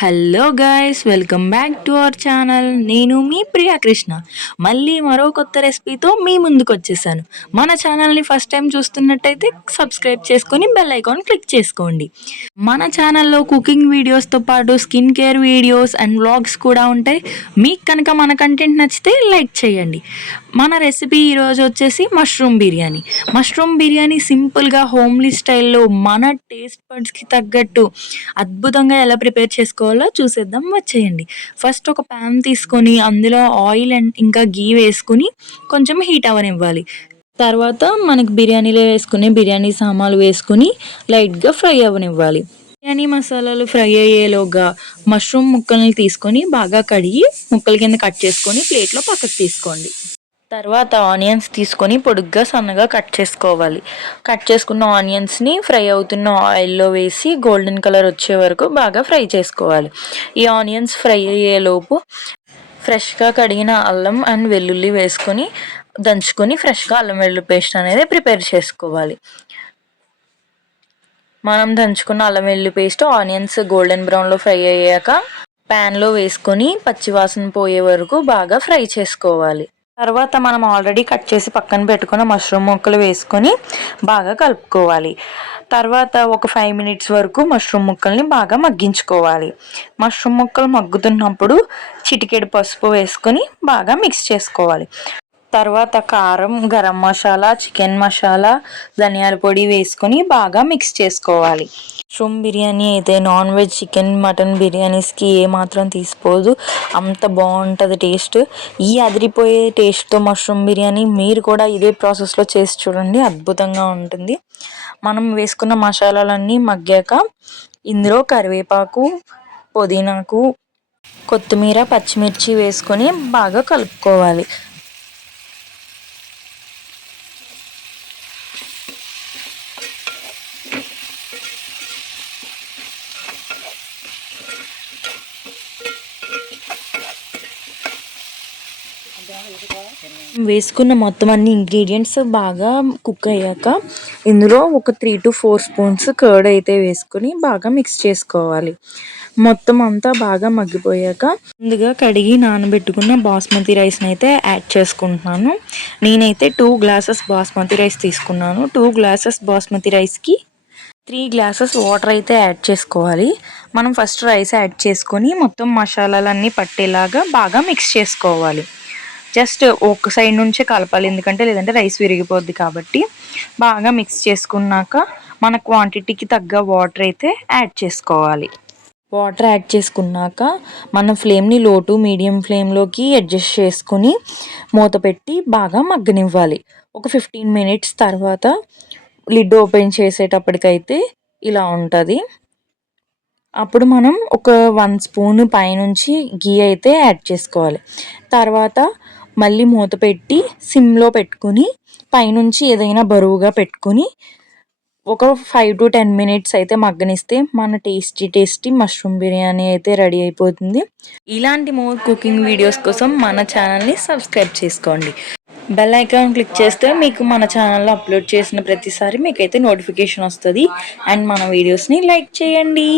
Hello guys, welcome back to our channel. నేను మీ ప్రియా కృష్ణ. మళ్ళీ మరో కొత్త రెసిపీతో మీ ముందుకు వచ్చేసాను. మన ఛానల్ని ఫస్ట్ టైం చూస్తున్నట్టయితే సబ్స్క్రైబ్ చేసుకొని బెల్ ఐకాన్ క్లిక్ చేసుకోండి. మన ఛానల్లో కుకింగ్ వీడియోస్తో పాటు skin care videos and vlogs కూడా ఉంటాయి. మీకు కనుక మన కంటెంట్ నచ్చితే లైక్ చేయండి. మన రెసిపీ ఈరోజు వచ్చేసి మష్రూమ్ బిర్యానీ. మష్రూమ్ బిర్యానీ సింపుల్గా హోమ్లీ స్టైల్లో మన టేస్ట్ బడ్స్కి తగ్గట్టు అద్భుతంగా ఎలా ప్రిపేర్ చేసుకోవాలో చూసేద్దాం, వచ్చేయండి. ఫస్ట్ ఒక ప్యాన్ తీసుకొని అందులో ఆయిల్ అండ్ ఇంకా గీ వేసుకుని కొంచెం హీట్ అవ్వనివ్వాలి. తర్వాత మనకి బిర్యానీలో వేసుకునే బిర్యానీ సామాన్లు వేసుకుని లైట్గా ఫ్రై అవ్వనివ్వాలి. బిర్యానీ మసాలాలు ఫ్రై అయ్యేలోగా మష్రూమ్ ముక్కల్ని తీసుకొని బాగా కడిగి ముక్కల కింద కట్ చేసుకొని ప్లేట్లో పక్కకు తీసుకోండి. తర్వాత ఆనియన్స్ తీసుకొని పొడుగ్గా సన్నగా కట్ చేసుకోవాలి. కట్ చేసుకున్న ఆనియన్స్ని ఫ్రై అవుతున్న ఆయిల్లో వేసి గోల్డెన్ కలర్ వచ్చే వరకు బాగా ఫ్రై చేసుకోవాలి. ఈ ఆనియన్స్ ఫ్రై అయ్యేలోపు ఫ్రెష్గా కడిగిన అల్లం అండ్ వెల్లుల్లి వేసుకొని దంచుకొని ఫ్రెష్గా అల్లం వెల్లుల్లి పేస్ట్ అనేది ప్రిపేర్ చేసుకోవాలి. మనం దంచుకున్న అల్లం వెల్లుల్లి పేస్ట్ ఆనియన్స్ గోల్డెన్ బ్రౌన్లో ఫ్రై అయ్యాక ప్యాన్లో వేసుకొని పచ్చివాసన పోయే వరకు బాగా ఫ్రై చేసుకోవాలి. తర్వాత మనం ఆల్రెడీ కట్ చేసి పక్కన పెట్టుకున్న మష్రూమ్ ముక్కలు వేసుకొని బాగా కలుపుకోవాలి. తర్వాత ఒక 5 మినిట్స్ వరకు మష్రూమ్ ముక్కల్ని బాగా మగ్గించుకోవాలి. మష్రూమ్ ముక్కలు మగ్గుతున్నప్పుడు చిటికెడు పసుపు వేసుకొని బాగా మిక్స్ చేసుకోవాలి. తర్వాత కారం, గరం మసాలా, చికెన్ మసాలా, ధనియాల పొడి వేసుకొని బాగా మిక్స్ చేసుకోవాలి. మష్రూమ్ బిర్యానీ అయితే నాన్ వెజ్, చికెన్, మటన్ బిర్యానీస్కి ఏమాత్రం తీసిపోదు, అంత బాగుంటుంది టేస్ట్. ఈ అదిరిపోయే టేస్ట్తో మష్రూమ్ బిర్యానీ మీరు కూడా ఇదే ప్రాసెస్లో చేసి చూడండి, అద్భుతంగా ఉంటుంది. మనం వేసుకున్న మసాలాలన్నీ మగ్గాక ఇందులో కరివేపాకు, పుదీనాకు, కొత్తిమీర, పచ్చిమిర్చి వేసుకొని బాగా కలుపుకోవాలి. వేసుకున్న మొత్తం అన్ని ఇంగ్రీడియంట్స్ బాగా కుక్ అయ్యాక ఇందులో ఒక 3 to 4 స్పూన్స్ కర్డ్ అయితే వేసుకొని బాగా మిక్స్ చేసుకోవాలి. మొత్తం అంతా బాగా మగ్గిపోయాక ముందుగా కడిగి నానబెట్టుకున్న బాస్మతి రైస్ని అయితే యాడ్ చేసుకుంటున్నాను. నేనైతే 2 గ్లాసెస్ బాస్మతి రైస్ తీసుకున్నాను. 2 గ్లాసెస్ బాస్మతి రైస్కి 3 గ్లాసెస్ వాటర్ అయితే యాడ్ చేసుకోవాలి. మనం ఫస్ట్ రైస్ యాడ్ చేసుకొని మొత్తం మసాలాలన్నీ పట్టేలాగా బాగా మిక్స్ చేసుకోవాలి. జస్ట్ ఒక సైడ్ నుంచే కలపాలి, ఎందుకంటే లేదంటే రైస్ విరిగిపోద్ది. కాబట్టి బాగా మిక్స్ చేసుకున్నాక మన క్వాంటిటీకి తగ్గ వాటర్ అయితే యాడ్ చేసుకోవాలి. వాటర్ యాడ్ చేసుకున్నాక మన ఫ్లేమ్ని లో టు మీడియం ఫ్లేమ్లోకి అడ్జస్ట్ చేసుకుని మూత పెట్టి బాగా మగ్గనివ్వాలి. ఒక 15 మినిట్స్ తర్వాత లిడ్ ఓపెన్ చేసేటప్పటికైతే ఇలా ఉంటుంది. అప్పుడు మనం ఒక 1 స్పూన్ పైనుంచి గీ అయితే యాడ్ చేసుకోవాలి. తర్వాత మళ్ళీ మూత పెట్టి సిమ్లో పెట్టుకుని పైనుంచి ఏదైనా బరువుగా పెట్టుకుని ఒక 5 to 10 మినిట్స్ అయితే మగ్గనిస్తే మన టేస్టీ మష్రూమ్ బిర్యానీ అయితే రెడీ అయిపోతుంది. ఇలాంటి మోర్ కుకింగ్ వీడియోస్ కోసం మన ఛానల్ని సబ్స్క్రైబ్ చేసుకోండి. బెల్ ఐకాన్ క్లిక్ చేస్తే మీకు మన ఛానల్లో అప్లోడ్ చేసిన ప్రతిసారి మీకైతే నోటిఫికేషన్ వస్తుంది. అండ్ మన వీడియోస్ని లైక్ చేయండి.